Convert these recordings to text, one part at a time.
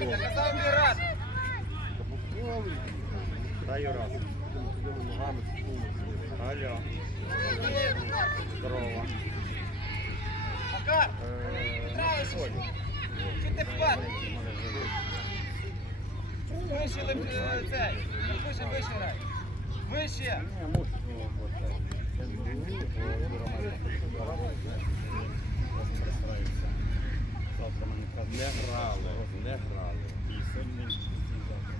Я казав мірати. Дай раз. Алло. Здорово. Граєш? Чи ти падаєш? Вище цей. Вище, вище грай. Вище. Не вмію, Не грали, не грали. І сьогодні і завтра.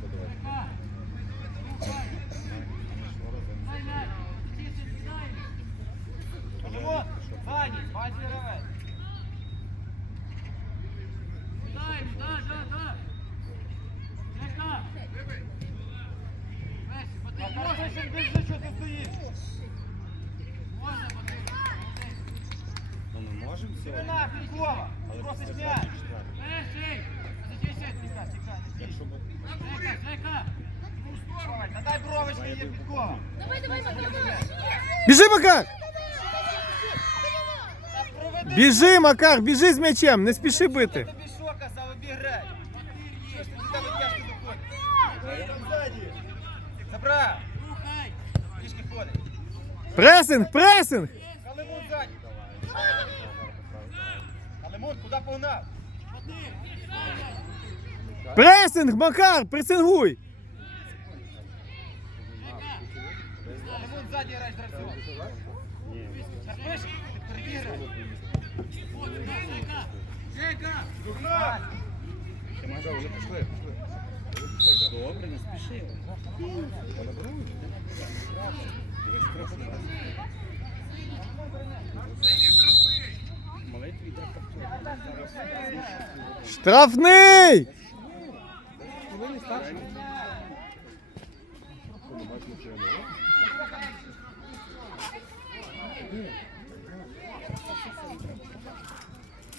Подавайте. Вот, Ваня, Ваня гравець. Макар, вище, вище, що ти стоїш? Ну ми можемо сьогодні, Спина, Фількова. але Просиш після м'яч. четвертого. Тікай, тікай. Якщо буде Давай, та дай бровочки, є Фількова. Давай, давай, Макар, давай. Біжи, Макар! Біжи, Макар, біжи з м'ячем, не спіши бити. тобі що ходить. Пресинг, пресинг! Калимун ззаді. Калимун, куди погнав? Пресинг, Макар, пресингуй! Калимун ззаді граєш гравцем. Карпиш, ти перебіграй. Дурна! Ти може, вже пішли, пішли. Вже пішли, так. Добре, не спіши. Вона беруть. Дивись, трохи не Молитві йде картоплю. Зараз Штрафний!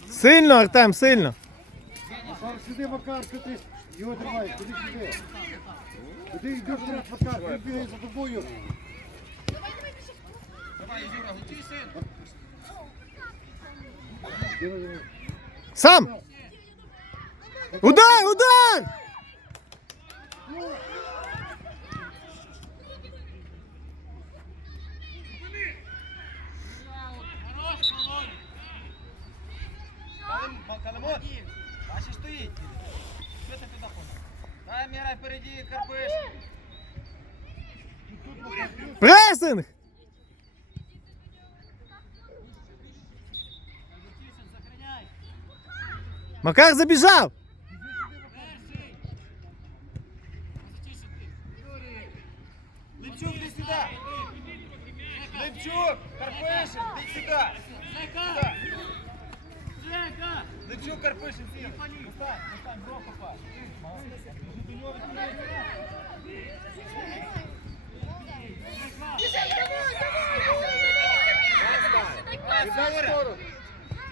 Сильно, Артем, сильно. Макар, сюди, Макар, сюди. Його тримай, сюди, сюди. Куди йдеш вперед, Макар, він бігає за тобою. Давай, Юра, гуті син. Сам! Удар, удар! Калим- Ма- Калимун, бачиш, стоїть. Що ти туди погнав? Дай, мірай, впереді, Карпиш. Пресинг! Макар забіжав! Липчук, ти сюди. Липчук, Карпишин, ти сюди. Сюди. Липчук, Карпишин, сюди. Достань, достань, бро, попай.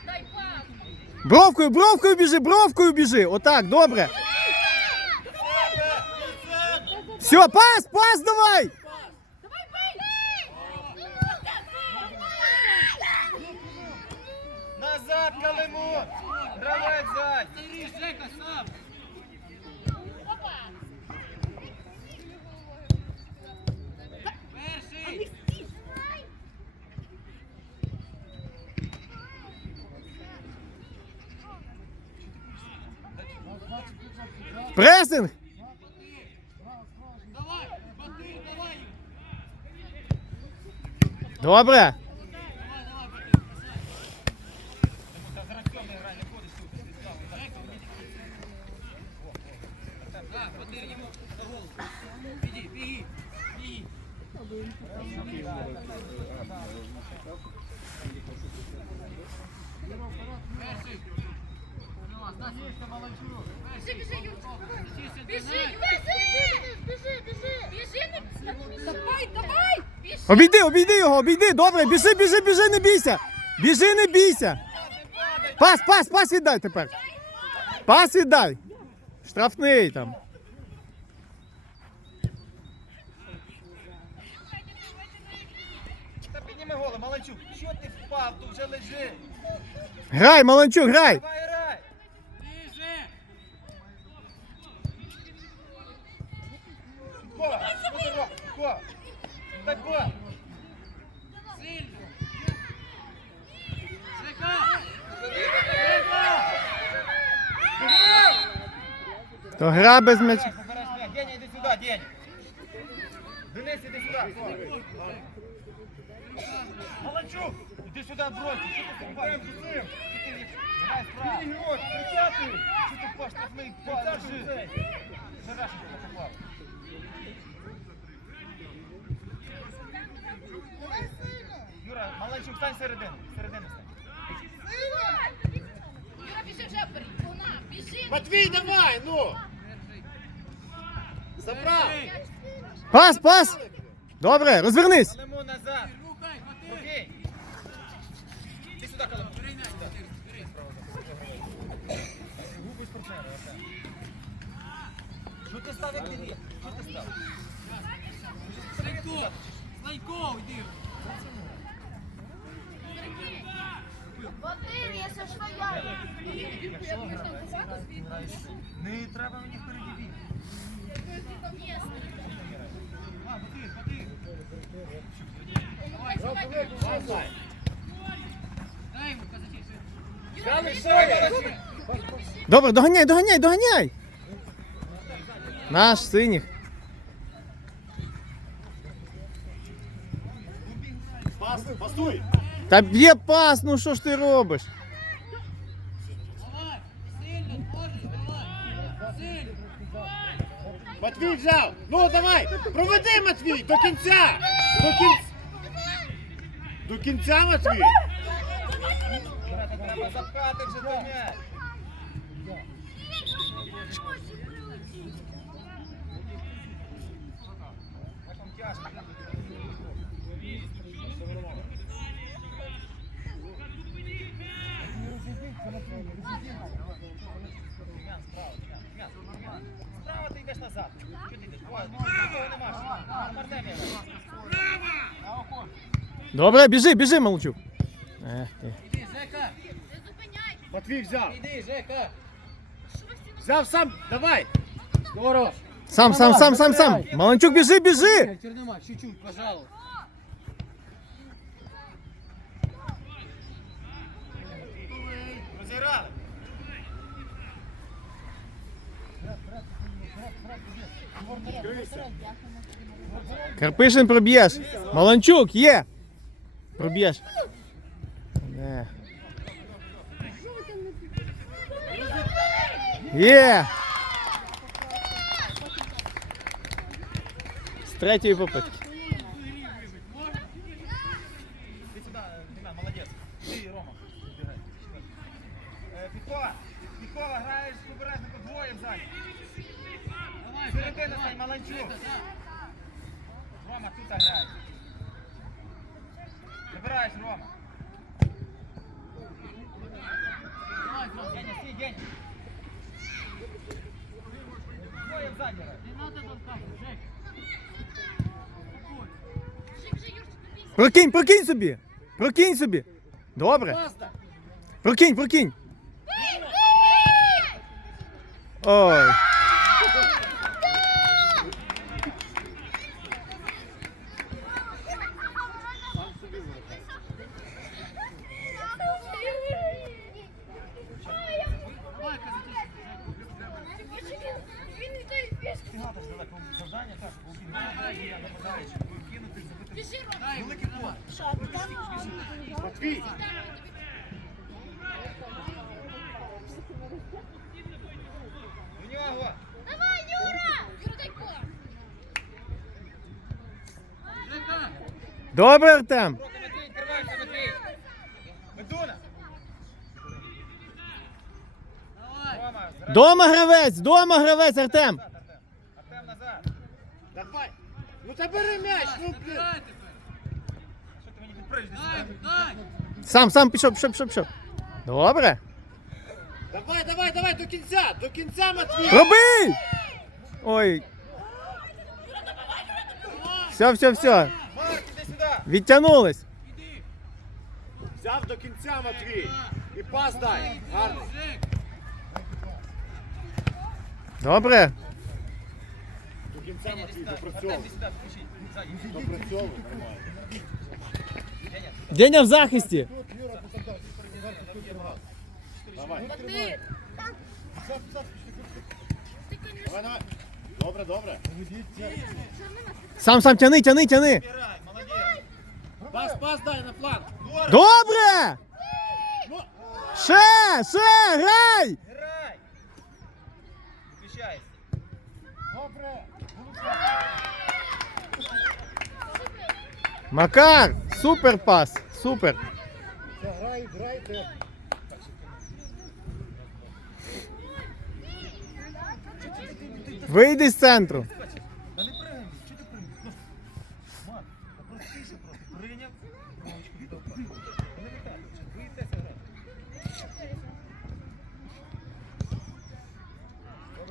Дай пас. Бровкою, бровкою біжи, бровкою біжи. Отак, добре. Все, пас, пас давай! Давай, бей! Назад, Калимун. Гравець зад. Пресинг! Добре. Біжи, біжи, Юрчик. Біжи, біжи, біжи, біжи. Біжи, давай, давай. Біжи. Обійди, обійди його, обійди, добре, біжи, біжи, біжи, не бійся. Біжи, не бійся. Пас, пас, пас віддай тепер. Пас віддай. Штрафний там. Та підніми голову, Маланчук. Що ти впав, то вже лежи. Грай, Маланчук, грай! Давай грай. Ко, що ти? Ко. Так ко. То гра без м'яча. Деня, іди сюди, Деня. Денис, іди сюди. Ко. Маланчук, іди сюди, брось. Що ти стрибаєш? Грай справа. Ігор, 30-й. Що ти. Попав. Юра, Маланчук, стань середину. Середину стань. Юра, біжи вже вперед. Матвій, давай, ну! Забрав! Пас, пас! Добре, розвернись! Калиму назад. Окей. Іди сюди, Калиму. Губи спортсмена, Артем. Що ти став, як ти Що ти став? Вадим, якщо що я. Не треба мені впереді бігти. А, Батир, Батир. Добре, доганяй, доганяй, доганяй! Наш синіх. Пас, пасуй! Та б'є пас, ну що ж ти робиш? Матвій взяв! Ну давай! Проведи, Матвій! До кінця! До кінця! До кінця, Матвій! Треба запхати вже до м'яч. Добре, біжи, біжи, Маланчук. Ех ти. Не зупиняй. Матвій взяв! Іди, Жека. Взяв сам! Давай! Здорово! Сам, сам, сам, сам, сам. Маланчук, біжи, біжи! Черномар, чуть-чуть, пожалуйста. Розіграли. Карпишин проб'єш. Маланчук, є. Проб'єш. Не. Є. З третьої попитки. Рома, вибігай. Е, Підкова, Підкова, граєш побережнику двоє ззаді. Середина стань, Маланчук. Рома, тут грає. Забираєш, Рома. Двоє грає. Біжи, біжи, Юрчик, бійся. Прокинь, прокинь собі. Прокинь собі. Добре. Прокинь, прокинь. Ой. Він йде пішки. Ти гладиш далеко завдання, так, обігнати, я нападаєш, кинути, забити. Біжи, Рома. Великий пот. Матвій! У нього. Давай, Юра! Юра, дай кор. Добре, Артем. Дома гравець, дома гравець, Артем. Артем. Назад. Давай! Ну та бери м'яч! Ну, блін! Що ти мені підприжний? Сам, сам пішов, пішов, пішов, пішов. Добре. Давай, давай, давай, до кінця! До кінця, Матвій! Роби! Ой. Все, все, все. Відтягнулись. Взяв до кінця Матвій. І пас дай. Гарний. Добре. До кінця Матвій, допрацьовуй. Допрацьовуй. Нормально. Деня, Деня в захисті. Давай. Давай, давай. Добре, добре. Сам сам тяни, тяни, тяни. Грай. Пас, пас дай на фланг. Добре! Ще, ще, грай! Грай. Включайся. Добре. Макар! Супер пас! Супер! Це грай, грайте. Вийди з центру. Та не пригай, що ти прийняв? Ну, Мат, та простіше просто. Прийняв, трошечку віддав пас. Не літайте, чи боїтеся грати?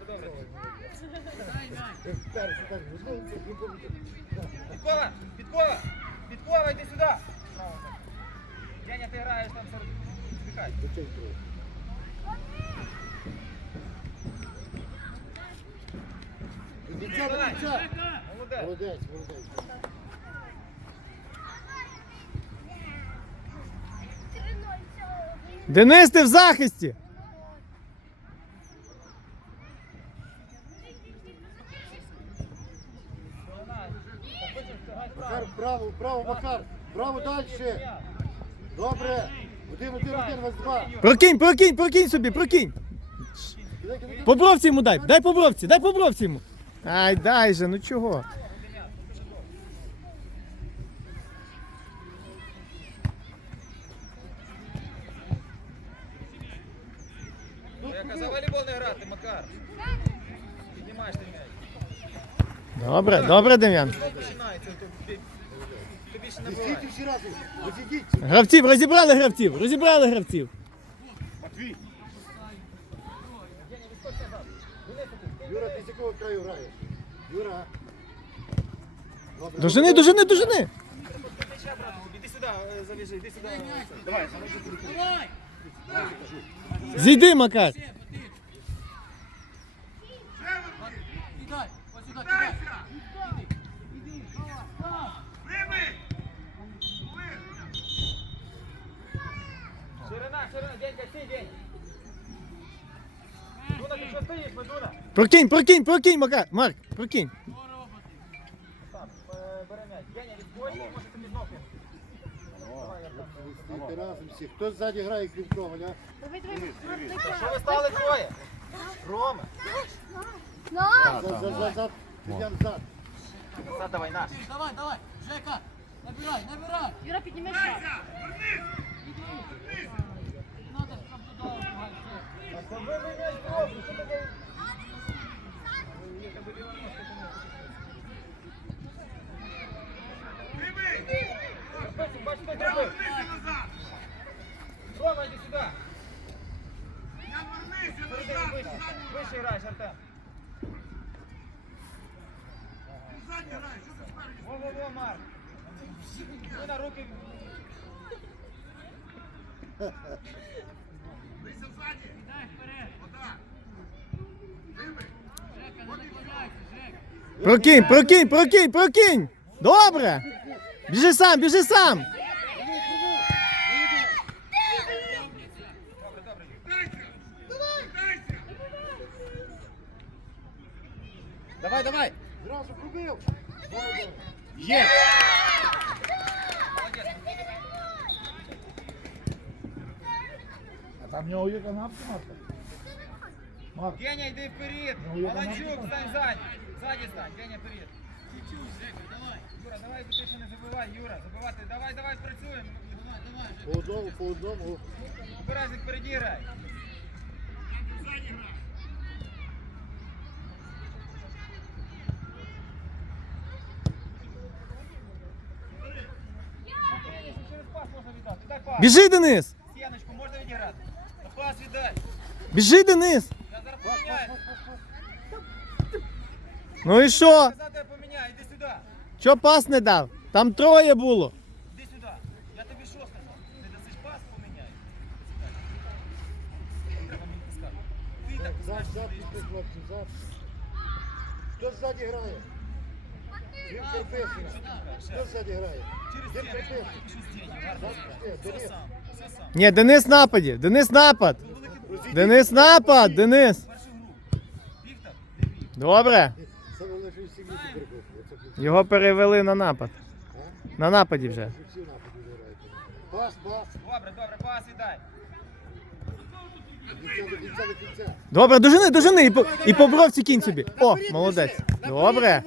Добре, добре. Перший так, ну, Підкова, підкова, підкова, йди сюди. Деня, ти граєш там серед... Збігай. Молодець. Молодець, молодець. Денис, ти в захисті! Макар, вправо, вправо, Макар. Вправо далі. Добре. Один, один, один, вас два. Прокинь, прокинь, прокинь собі, прокинь! По бровці йому дай, дай по бровці, дай по бровці йому. Ай, дай же, ну чого? Я казав, волейбол не грати, Макар. Піднімаєш ти м'яч. Добре, добре, Дем'ян. Починається? то Тобі, тобі ще не Не буває. стійте всі разом. Розійдіть. Гравців, розібрали гравців, розібрали гравців. Матвій. Юра, ти з якого краю граєш? Юра. Дожени. Ти м'яча, Іди сюди, е, завіжи, іди сюди. Давай, Зійди, Макар. Ширина, Дуна, ти що стоїш, Медуна? Прокинь, прокинь, прокинь, Макар. Марк, прокинь. Так, бери м'яч. Відходь, може. Стійте разом всі. Хто ззаді грає, крім Коваля? Та Що ви стали троє? Рома. За, за, за, за. Йдемо зад. Назад давай, наш. Давай, давай, Жека, набирай, набирай. Юра, підніми шаг. Надо там туда убегать. А ви ви м'яч пробуй, що таке? Бачиш, хто зробив? Рома. Середині вище. Вище граєш, Артем. Жека, Прокинь, прокинь, прокинь, прокинь. Добре. Біжи сам, біжи сам. Давай, давай. Зразу пробив. Є. А там в нього є канапка, Марка? Геня, йди вперед. Маланчук, стань сзади. Сзади стань, Геня, вперед. Юра, давай быстрее не забивай, Юра. Забивати, давай, давай, працюємо. По одному, по одному. Обережник впереді грай. Геня, ще через пас можна віддати. Дай пас. Біжи, Денис. Стіночку можна відіграти. Та Пас віддай. Біжи, Денис. Я зараз поміняю. Ну і що? Чо пас не дав? Там троє було. Іди сюди. Я тобі що сказав? Не дасиш пас, поміняй. Треба хлопці, зад. Хто ззаді грає? Він Карпишин. Хто ззаді грає? Дім Карпишин. Ні, Денис нападі. Денис напад. Денис напад, Денис. Добре. Його перевели на напад. На нападі вже. Пас, пас. Добре, добре, пас віддай. Добре, дожени, дожени і по, і по кінь собі. О, молодець. Добре.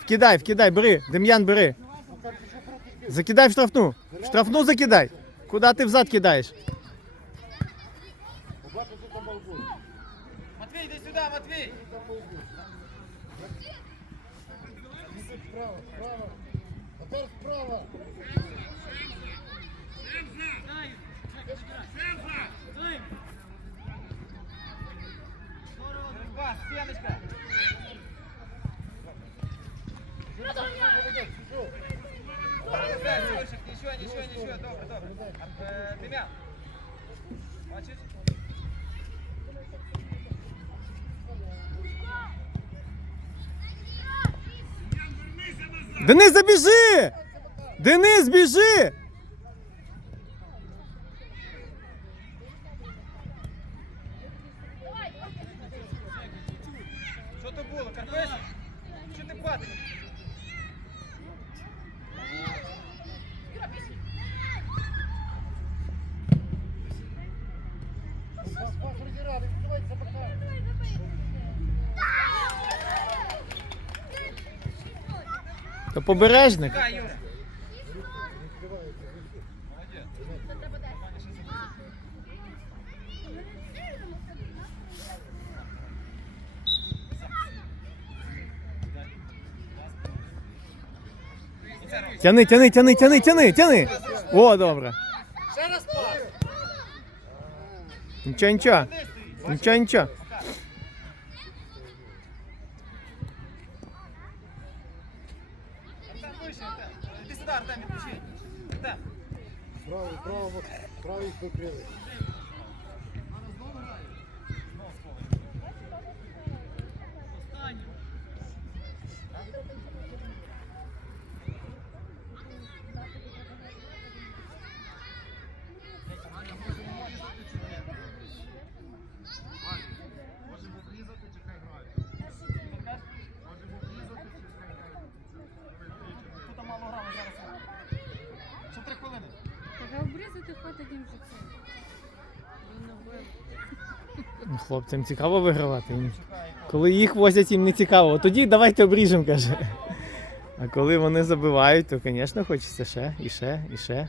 Вкидай, вкидай, бери. Дем'ян, бери. Закидай в штрафну. В штрафну закидай. Куди ти взад кидаєш? Побачив, що там балкон. Матвій, йди сюди, Матвій. Іди Справа, справа. Тепер справа. Пас, стіночка. Молодець, пішов. Все, Юрчик, нічого, нічого, нічого, добре, добре. Е, Дем'ян. Бачиш? Денис, забіжи! Денис, біжи! Що то було, Карпеш? Що ти падаєш? Пас, пас, розіграли, відкривайте бока. То побережник. Тяни, тяни, тяни, тяни, тяни, тяни. О, добре. Ще раз пас. Нічого, нічого. Нічого, нічого. Покрили. Тут там мало грали зараз. Ще три хвилини. Так, а обрізати хватить їм вже це. Він набив. Ну, Хлопцям цікаво вигравати. Коли їх возять, їм не цікаво. Тоді давайте обріжемо, каже. А коли вони забивають, то, звісно, хочеться ще, і ще, і ще.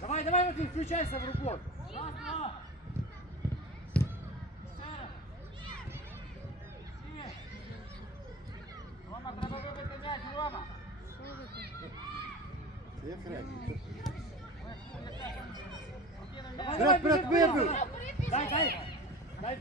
Давай, давай, включайся в роботу. Раз, два. Рома, треба вибити м'яч, Рома. Це як регбі. Давай, Брат, давай, брат, вибив. Дай, дай. Дай,